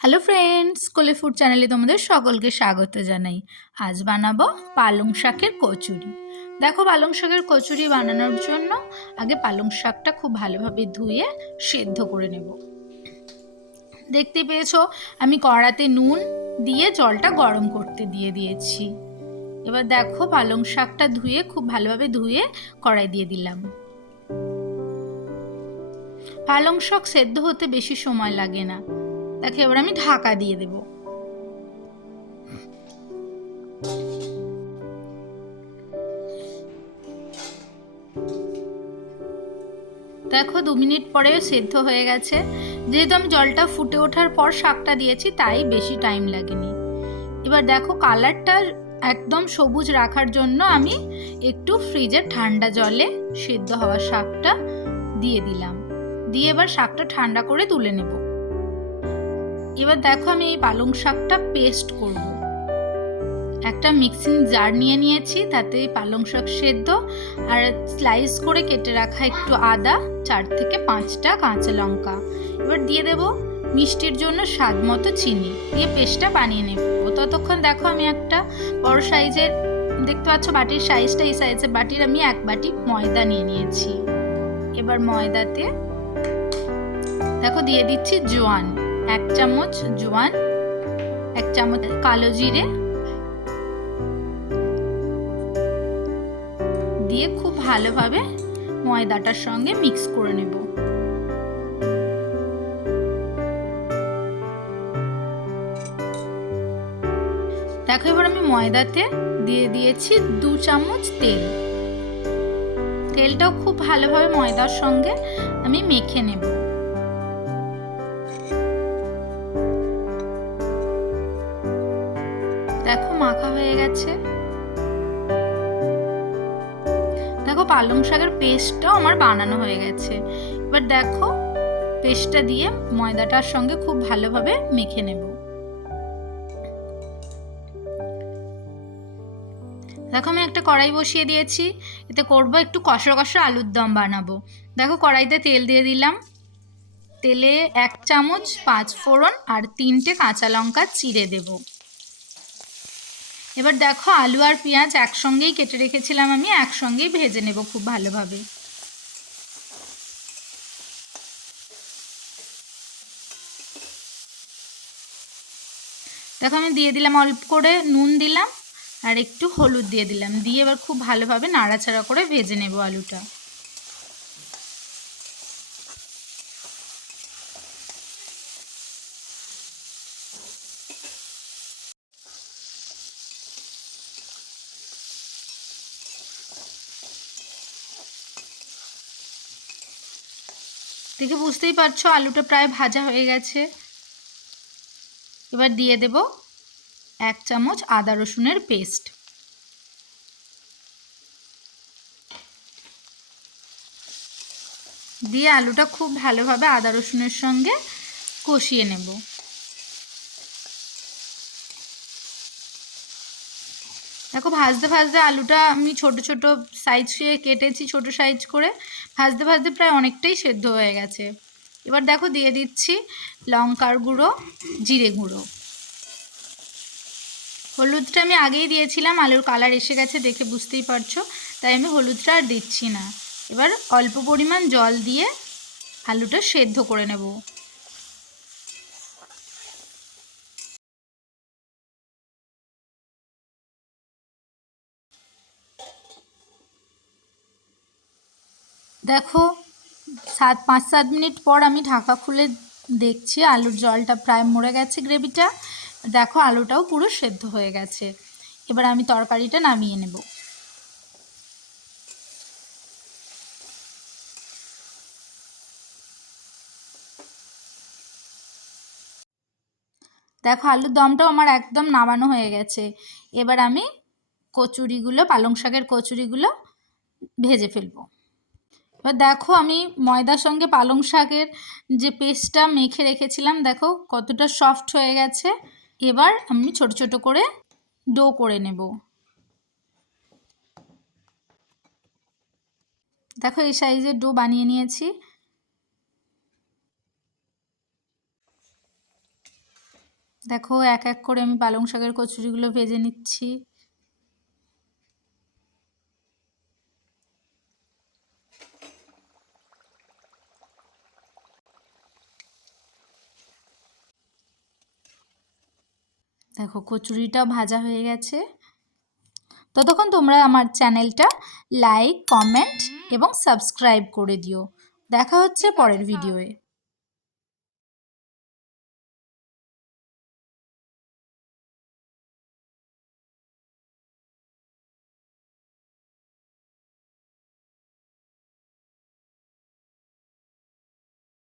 Hello friends, কোলে food চ্যানেলে তোমাদের সকলকে স্বাগত জানাই। আজ বানাবো পালং শাকের কচুরি। দেখো, পালং শাকের কচুরি বানানোর জন্য আগে পালং শাকটা খুব ভালোভাবে ধুয়ে সেদ্ধ করে নেব। দেখতে পেয়েছো, আমি কড়াতে নুন দিয়ে জলটা গরম করতে দিয়ে দিয়েছি। এবার দেখো, পালং শাকটা ধুয়ে খুব ভালোভাবে ধুয়ে কড়াই দিয়ে দিলাম। পালং শাক সেদ্ধ হতে বেশি সময় লাগে না। দেখো, এবার আমি ঢাকা দিয়ে দেব। দেখো, 2 মিনিট পরে সেদ্ধ হয়ে গেছে। যেহেতু আমি জলটা ফুটে ওঠার পর শাকটা দিয়েছি, তাই বেশি টাইম লাগেনি। এবার দেখো, কালারটা একদম সবুজ রাখার জন্য আমি একটু ফ্রিজের ঠান্ডা জলে সেদ্ধ হওয়া শাকটা দিয়ে দিলাম। দিয়ে এবার শাকটা ঠান্ডা করে তুলে নেব। এবার দেখো, আমি এই পালং শাকটা পেস্ট করব। একটা মিক্সিং জার নিয়ে নিয়েছি, তাতে পালং শাক সেদ্ধ আর স্লাইস করে কেটে রাখা একটু আদা, 4 থেকে 5টা কাঁচা লঙ্কা। এবার দিয়ে দেব মিষ্টির জন্য স্বাদ মতো চিনি, দিয়ে পেস্টটা বানিয়ে নেব। ততক্ষণ দেখো, আমি একটা বড় সাইজের, দেখতে পাচ্ছ বাটির সাইজটা, এই সাইজের বাটির আমি 1 বাটি ময়দা নিয়ে নিয়েছি। এবার ময়দাতে দেখো দিয়ে দিচ্ছি জোয়ান, 1 চামচ জোয়ান, 1 চামচ কালো জিরে দিয়ে খুব ভালোভাবে ময়দাটার সঙ্গে মিক্স করে নেব। দেখো, এবার আমি ময়দাতে দিয়ে দিয়েছি 2 চামচ তেল। তেলটাও খুব ভালোভাবে ময়দার সঙ্গে আমি মেখে নেব। দেখো, মাখা হয়ে গেছে। দেখো, পালং শাকের পেস্টটাও আমার বানানো হয়ে গেছে। এবার দেখো, পেস্টটা দিয়ে ময়দাটার সঙ্গে খুব ভালোভাবে মেখে নেব। দেখো, আমি একটা কড়াই বসিয়ে দিয়েছি। এতে করব একটু কষা কষা আলুর দম বানাবো। দেখো, কড়াইতে তেল দিয়ে দিলাম। তেলে 1 চামচ 5 ফোড়ন আর 3টে কাঁচা লঙ্কা চিড়ে দেব। এবার দেখো, আলু আর পেঁয়াজ একসঙ্গেই কেটে রেখেছিলাম, আমি একসঙ্গেই ভেজে নেব খুব ভালোভাবে। দেখো, আমি দিয়ে দিলাম অল্প করে নুন দিলাম আর একটু হলুদ দিয়ে দিলাম, দিয়ে এবার খুব ভালোভাবে নাড়াচাড়া করে ভেজে নেব আলুটা। দেখে বুঝতেই পারছো আলুটা প্রায় ভাজা হয়ে গেছে। এবার দিয়ে দেব 1 চামচ আদা রসুনের পেস্ট। দিয়ে আলুটা খুব ভালোভাবে আদা রসুনের সঙ্গে কষিয়ে নেব। দেখো, ভাজতে ভাজতে আলুটা আমি ছোট ছোট সাইজে কেটেছি, ছোট সাইজ করে। ভাজতে ভাজতে প্রায় অনেকটাই সেদ্ধ হয়ে গেছে। এবার দেখো, দিয়ে দিচ্ছি লঙ্কার গুঁড়ো, জিরে গুঁড়ো। হলুদটা আমি আগেই দিয়েছিলাম, আলুর কালার এসে গেছে দেখে বুঝতেই পারছো, তাই আমি হলুদটা আর দিচ্ছি না। এবার অল্প পরিমাণ জল দিয়ে আলুটা সেদ্ধ করে নেব। দেখো, 5-7 মিনিট পর আমি ঢাকা খুলে দেখছি আলুর জলটা প্রায় মরে গেছে, গ্রেভিটা। দেখো, আলুটাও পুরো সেদ্ধ হয়ে গেছে। এবার আমি তরকারিটা নামিয়ে নেব। দেখো, আলুর দমটাও আমার একদম নামানো হয়ে গেছে। এবার আমি কচুরিগুলো, পালং শাকের কচুরিগুলো ভেজে ফেলবো। এবার দেখো, আমি ময়দার সঙ্গে পালং শাকের যে পেস্টটা মেখে রেখেছিলাম, দেখো কতটা সফট হয়ে গেছে। এবার আমি ছোট ছোট করে ডো করে নেব। দেখো, এই সাইজের ডো বানিয়ে নিয়েছি। দেখো এক এক করে আমি পালং শাকের কচুরিগুলো ভেজে নিচ্ছি। দেখো কচুরিটা ভাজা হয়ে গেছে। ততক্ষণ তোমরা আমার চ্যানেলটা লাইক, কমেন্ট এবং সাবস্ক্রাইব করে দিও। দেখা হচ্ছে পরের ভিডিওয়ে।